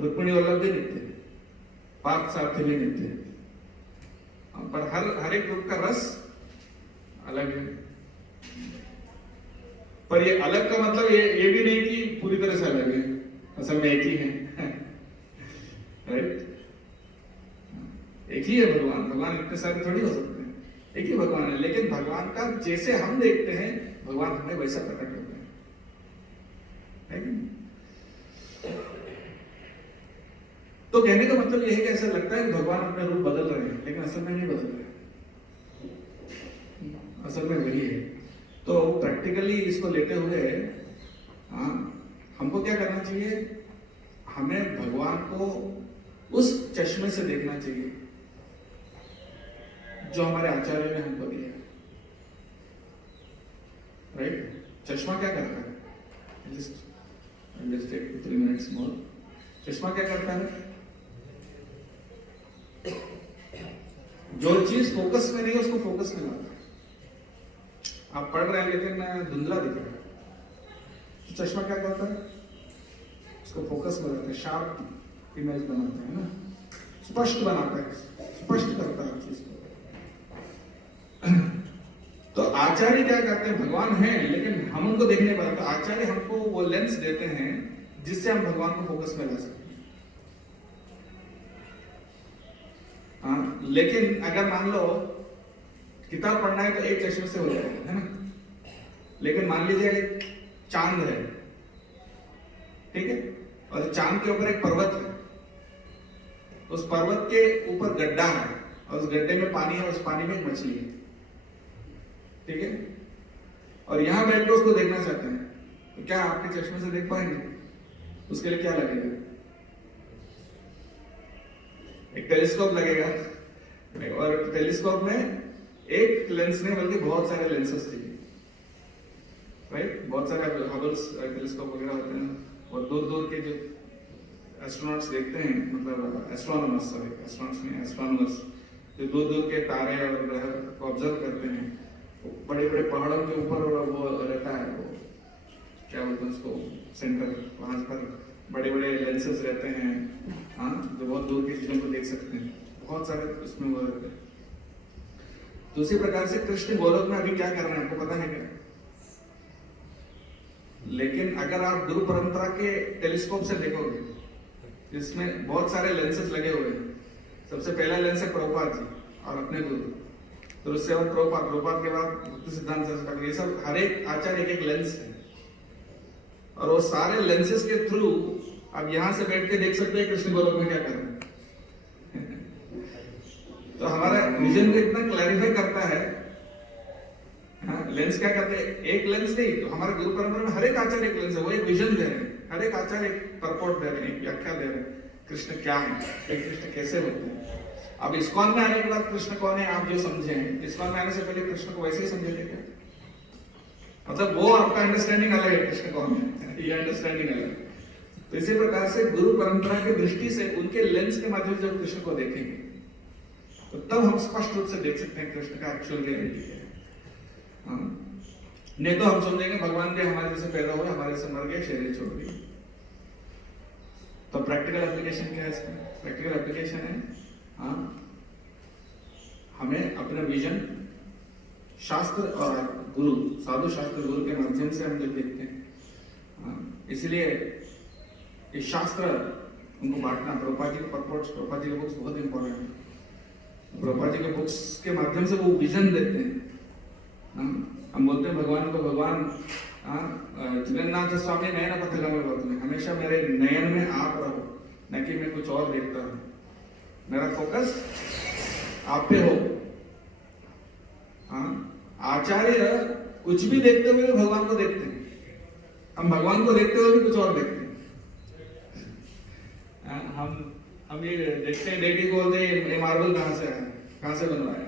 रुक्मिणी वल्लभ भी नित्य है, पार्थ सारथी भी नित्य है, पर हर एक रूप का रस अलग है। पर ये अलग का मतलब ये भी नहीं कि पूरी तरह से अलग है, असल में एक ही है, राइट? एक ही है भगवान। भगवान इतने सारे थोड़ी हो सकते हैं, एक ही भगवान है। लेकिन भगवान का जैसे हम देखते हैं, भगवान हमें वैसा प्रकट होता है कि नहीं? तो कहने का मतलब यह है कि ऐसा लगता है कि भगवान अपने रूप बदल रहे हैं, लेकिन असल में नहीं बदल रहे, असल में वही है। तो प्रैक्टिकली इसको लेते हुए हमको क्या करना चाहिए? हमें भगवान को उस चश्मे से देखना चाहिए जो हमारे आचार्य ने हमको दिया, राइट? चश्मा क्या करता है? Just take 3 minutes more. चश्मा क्या करता है? जो चीज फोकस में नहीं है उसको फोकस में लाता है। आप पढ़ रहे हैं लेकिन धुंधला दिख रहा है, तो चश्मा क्या करता है? उसको फोकस में लाता है, शार्प इमेज बनाता है ना, स्पष्ट बनाता है, स्पष्ट करता है चीज को। तो आचार्य क्या करते हैं? भगवान है लेकिन हम उनको देखने पर, तो आचार्य हमको वो लेंस देते हैं जिससे हम भगवान को फोकस में ला सकते हैं। हाँ, लेकिन अगर मान लो किताब पढ़ना है तो एक चश्मे से हो जाएगा, है ना? लेकिन मान लीजिए एक चांद है, ठीक है, और चांद के ऊपर एक पर्वत है, उस पर्वत के ऊपर गड्ढा है और उस गड्ढे में पानी है, उस पानी में एक मछली है, ठीक है, और यहां बैठ के उसको देखना चाहते हैं, तो क्या आपके चश्मे से देख पाएंगे? उसके लिए क्या लगेगा? एक टेलीस्कोप लगेगा, और टेलीस्कोप में एक लेंस नहीं बल्कि बहुत सारे लेंसेस चाहिए, राइट? बहुत सारे हबल्स टेलीस्कोप वगैरह होते हैं, और दूर दूर के जो एस्ट्रोनॉट्स देखते हैं, मतलब एस्ट्रोनॉमर्स, सॉरी एस्ट्रोनॉट्स नहीं, एस्ट्रोनॉमर्स जो दूर दूर के तारे और ग्रह को ऑब्जर्व करते हैं, बड़े बड़े पहाड़ों के ऊपर वो रहता है, वो क्या बोलते हैं उसको, सेंटर, वहां पर बड़े बड़े लेंसेस रहते हैं, हाँ, जो बहुत दूर की चीजों को देख सकते हैं, बहुत सारे उसमें वो रहते हैं। तो उसी प्रकार से कृष्ण गोलोक में अभी क्या कर रहे हैं आपको पता है क्या? लेकिन अगर आप गुरु परंपरा के टेलीस्कोप से देखोगे, जिसमें बहुत सारे लेंसेस लगे हुए हैं, सबसे पहला लेंस है प्रभुपाद जी और अपने गुरु, तो उससे और प्रभुपाद के बाद भक्ति सिद्धांत सरस्वती, ये सब हर एक आचार्य एक लेंस है, और वो सारे लेंसेस के थ्रू आप यहां से बैठ के देख सकते हैं कृष्ण गोलोक में क्या कर रहे हैं। तो हमारा विजन को इतना क्लैरिफाई करता है। हाँ, लेंस क्या करते हैं? एक लेंस नहीं, तो हमारे गुरु परंपरा में हर एक आचार्य एक लेंस है, वो एक विजन दे रहे हैं, हर एक आचार्य एक परपोर्ट दे रहे हैं, एक व्याख्या दे रहे हैं, कृष्ण क्या है, कृष्ण कैसे होते हैं। अब इस्कॉन में आने के बाद कृष्ण कौन है आप जो समझे, इस्कॉन में आने से पहले कृष्ण को वैसे ही समझे थे क्या? मतलब वो आपका अंडरस्टैंडिंग अलग है, कृष्ण कौन है ये अंडरस्टैंडिंग अलग है। तो इसी प्रकार से गुरु परंपरा की दृष्टि से उनके लेंस के माध्यम से जब कृष्ण को देखेंगे तो तब हम स्पष्ट रूप से देख सकते हैं कृष्ण का एक्चुअल रियलिटी है। नहीं तो हम समझेंगे भगवान भी हमारे जैसे पैदा हुए, हमारे से मर गए, शरीर छोड़ दिए। तो प्रैक्टिकल एप्लीकेशन क्या है इसका? प्रैक्टिकल एप्लीकेशन है हमें अपना विजन शास्त्र और गुरु, साधु शास्त्र गुरु के माध्यम से हम जब देखते हैं, इसलिए ये शास्त्र उनको बांटना, प्रभुपाद जी के परपोर्ट्स, प्रभुपाद जी के बुक्स बहुत इंपॉर्टेंट है। प्रभुपाद जी के बुक्स के माध्यम से वो विजन देते हैं। हम बोलते हैं भगवान को, भगवान जगन्नाथ स्वामी नयन पथगमन बोलते हैं, हमेशा मेरे नयन में आप रहो, न कि मैं कुछ और देखता हूँ, मेरा फोकस आप पे हो। आचार्य कुछ भी देखते हुए भगवान को देखते हैं, हम भगवान को देखते हुए भी कुछ और देखते हैं। हम ये देखते हैं, डेटी को बोलते हैं ये मार्बल कहाँ से आया, कहाँ से बनवाया,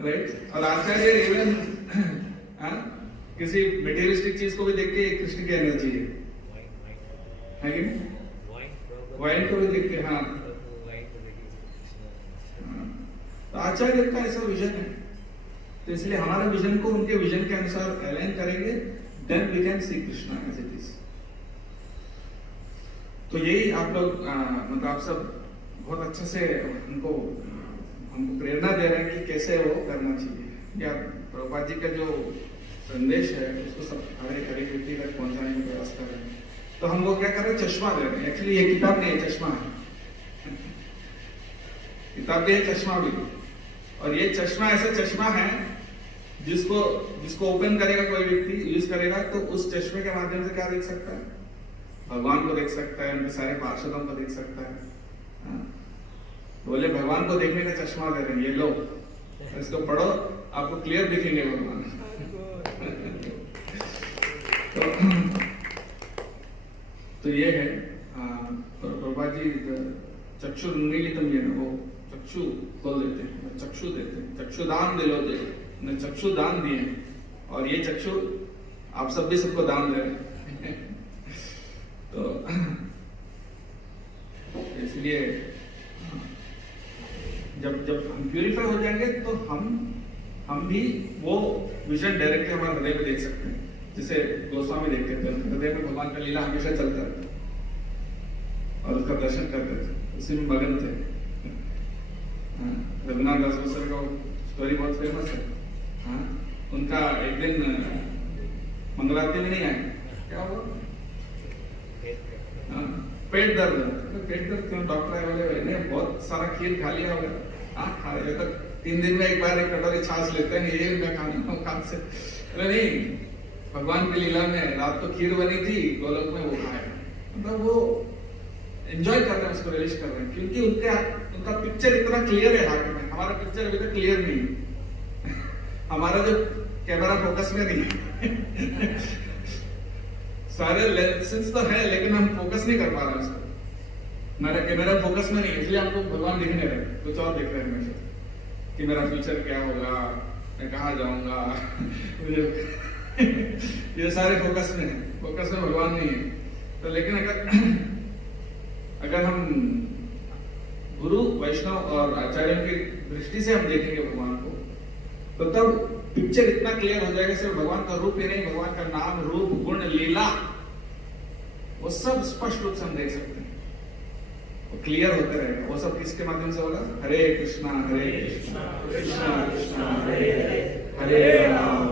राइट। और आचार्य इवन किसी मटेरियलिस्टिक चीज को भी देख के कृष्ण की एनर्जी है कि नहीं? वाइन को भी देख के, हाँ। तो आचार्य का ऐसा विजन है, तो इसलिए हमारे विजन को उनके विजन के अनुसार अलाइन करेंगे, then we can see Krishna as it is. तो यही आप लोग मतलब आप सब बहुत अच्छे से हमको प्रेरणा दे रहे हैं कि कैसे वो करना चाहिए। या प्रभुपाद जी का जो संदेश है उसको सब हर एक व्यक्ति तक पहुंचाने की प्रयास कर रहे हैं। तो हम लोग क्या कर रहे हैं, चश्मा दे रहे हैं। एक्चुअली ये किताब नहीं है, चश्मा है। किताब भी है, चश्मा भी। और ये चश्मा ऐसा चश्मा है जिसको ओपन करेगा कोई व्यक्ति, यूज करेगा, तो उस चश्मे के माध्यम से क्या देख सकता है? भगवान को देख सकता है, उनके सारे पार्षदों को देख सकता है। बोले भगवान को देखने का चश्मा दे रहे हैं, ये लो, इसको पढ़ो, आपको क्लियर दिखेंगे भगवान। तो ये है प्रभुपाद जी चक्षुर्मीलितम, ये वो चक्षु खोल देते हैं, चक्षु देते हैं, चक्षुदान दिलो दे, ने चक्षु दान दिए, और ये चक्षु आप सब भी सबको दान दे रहे हैं। तो इसलिए जब हम प्यूरिफाई हो जाएंगे तो हम भी वो विजन डायरेक्टली हमारे हृदय में देख सकते हैं। जैसे गोस्वामी देखते थे, हृदय में भगवान का लीला हमेशा चलता था और उसका दर्शन करते थे, उसी में मगन थे। रघुनाथ दास गोस्वामी का स्टोरी बहुत फेमस है। उनका एक दिन मंगलारती में नहीं आए, क्या हुआ? पेट दर्द। पेट दर्द क्यों? डॉक्टर आए, बोले बहुत सारा खीर खा लिया होगा। खा लिया तो 3 दिन में एक बार एक कटोरी छाछ लेते हैं, ये उनका खाना से। अरे नहीं, भगवान की लीला में रात को खीर बनी थी, गोलोक में वो खाया। मतलब वो एंजॉय कर रहे हैं, उसको रिलीज कर रहे हैं, क्योंकि उनका पिक्चर इतना क्लियर है हार्ट में। हमारा पिक्चर अभी तक क्लियर नहीं है। हमारा जो कैमरा फोकस में नहीं है। सारे लेंसेज तो है लेकिन हम फोकस नहीं कर पा रहे उसको। मेरा कैमरा फोकस में नहीं है, इसलिए हमको भगवान दिख नहीं रहे, कुछ और दिख रहे हैं हमेशा कि मेरा फ्यूचर क्या होगा, मैं कहाँ जाऊंगा। ये सारे फोकस में है, फोकस में भगवान नहीं है। तो लेकिन अगर हम गुरु वैष्णव और आचार्यों की दृष्टि से हम देखेंगे भगवान को, तो तब पिक्चर इतना क्लियर हो जाएगा। सिर्फ भगवान का रूप ही नहीं, भगवान का नाम, रूप, गुण, लीला, वो सब स्पष्ट रूप से हम देख सकते हैं, वो क्लियर होते रहेगा। वो सब किसके माध्यम से होगा? हरे कृष्णा कृष्णा कृष्णा हरे हरे, हरे राम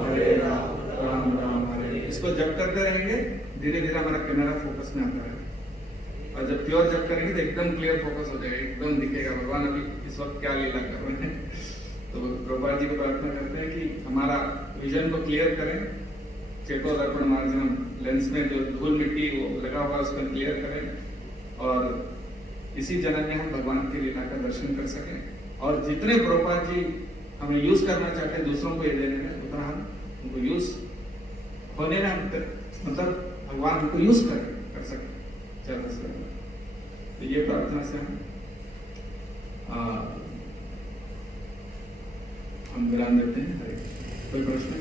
राम राम हरे। इसको जप करते रहेंगे, धीरे धीरे हमारा कैमरा फोकस में आता है। और जब प्योर जप करेंगे तो एकदम क्लियर फोकस हो जाएगा, एकदम दिखेगा भगवान अभी इस वक्त क्या लीला कर रहे हैं। तो प्रभुपाद जी को प्रार्थना करते हैं कि हमारा विजन को क्लियर करें, चेतो दर्पण मार्जनम, लेंस में जो धूल मिट्टी वो लगा हुआ उसको क्लियर करें, और इसी जन्म में हम भगवान की लीला का दर्शन कर सकें। और जितने प्रभुपाद जी हमें यूज करना चाहते हैं दूसरों को ये देने में, उतना हम उनको यूज होने में हम मतलब भगवान हमको यूज कर सकें ज्यादा से ज्यादा। तो ये प्रार्थना से हम हम विराम देते हैं। हरे कोई प्रश्न?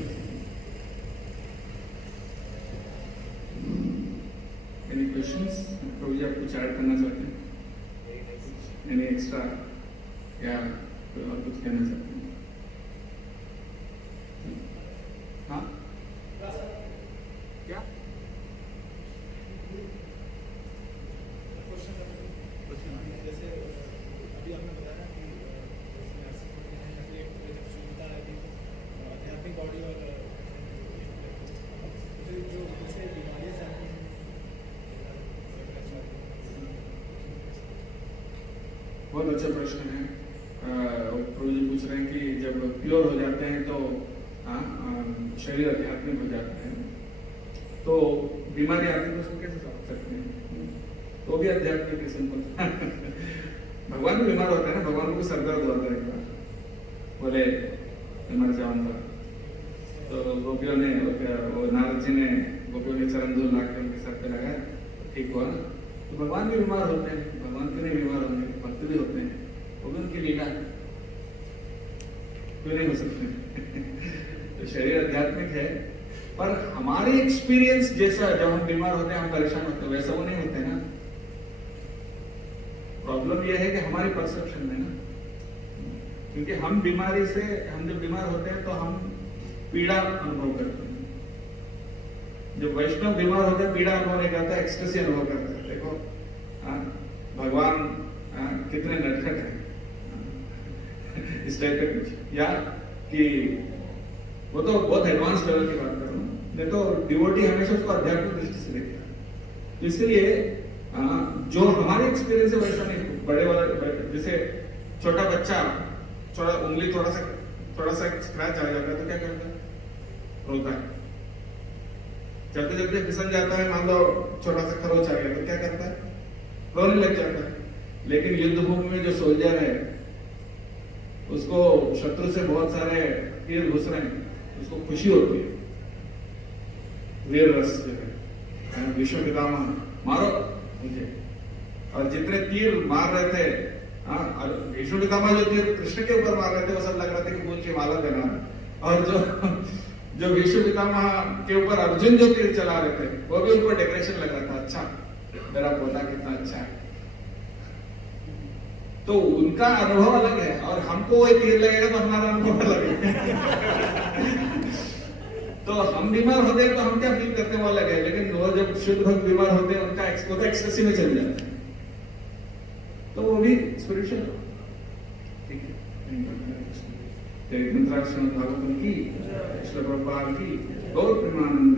Any questions? प्रभु जी आप कुछ ऐड करना चाहते हैं? एनी एक्स्ट्रा या कोई और कुछ कहना चाहते हैं? हाँ क्या जैसे अभी आपने बताया कि जैसे नर्सिंग होते हैं या फिर जब सुविधा है कि आध्यात्मिक बॉडी और फिर जो जैसे बीमारियाँ से आती हैं बहुत अच्छा प्रश्न है। प्रभु जी पूछ रहे हैं कि जब प्योर हो जाते हैं तो शरीर आध्यात्मिक हो जाता है, तो बीमारी आती है तो उसको कैसे समझ सकते हैं? तो भी आध्यात्मिक है, सिंपल। भगवान भी बीमार होते हैं ना, भगवान को भी सर दर्द होता है एक बार, बोले मर जाऊंगा, तो गोपियों ने वो नारद जी ने गोपियों ने चरण धूल ला के उनके सर पे लगाया, ठीक हुआ ना। तो भगवान भी बीमार होते हैं, भगवान क्यों नहीं बीमार होंगे? भक्त भी होते हैं, वो भी उनकी लीला है, क्यों नहीं हो सकते? तो शरीर आध्यात्मिक है, पर हमारे एक्सपीरियंस जैसा जब हम बीमार होते हैं हम परेशान होते हैं वैसा वो नहीं होते ना। प्रॉब्लम यह है कि हमारी परसेप्शन में ना, क्योंकि हम बीमारी से, हम जब बीमार होते हैं तो हम पीड़ा अनुभव करते हैं। जब वैष्णव बीमार होते हैं पीड़ा अनुभव नहीं करता, एक्सटेसी अनुभव करता है। देखो भगवान कितने नटखट है इस टाइप का कुछ, या कि वो तो बहुत एडवांस लेवल की बात कर रहा हूँ, नहीं तो डिवोटी हमेशा उसको आध्यात्मिक दृष्टि से देखता है। इसलिए जो हमारे एक्सपीरियंस है वैसा नहीं, बड़े वाले जैसे छोटा बच्चा थोड़ा उंगली थोड़ा सा स्क्रैच आ जाता है तो क्या करता है? रोता है। चलते चलते फिसल जाता है, मान लो छोटा सा खरोच आ गया तो क्या करता है? रोने लग जाता है। लेकिन युद्ध भूमि में जो सोल्जर है उसको शत्रु से बहुत सारे तीर घुस रहे हैं, उसको खुशी होती है, वीर रस जो है, विश्व पितामह मारो मुझे। और जितने तीर मार रहे थे, विष्णु पितामह जो तीर कृष्ण के ऊपर मार रहे थे वो सब लग रहा था कि फूल की माला देना, और जो विष्णु पितामह के ऊपर अर्जुन जो तीर चला रहे थे वो भी उनको डेकोरेशन लग रहा था, अच्छा मेरा पोता कितना अच्छा है। तो उनका अनुभव अलग है और हमको वो तीर लगेगा तो हमारा अनुभव अलग है। तो हम बीमार होते हैं तो हम क्या फील करते हैं वो अलग है, लेकिन वो जब शुद्ध भक्त बीमार होते हैं उनका एक्सटेसी में चल जाता है, तो वो भी स्पिरिचुअल। ठीक है, मंत्राक्षण भागवतम की, श्री प्रभुपाद की, गौर प्रेमानंद।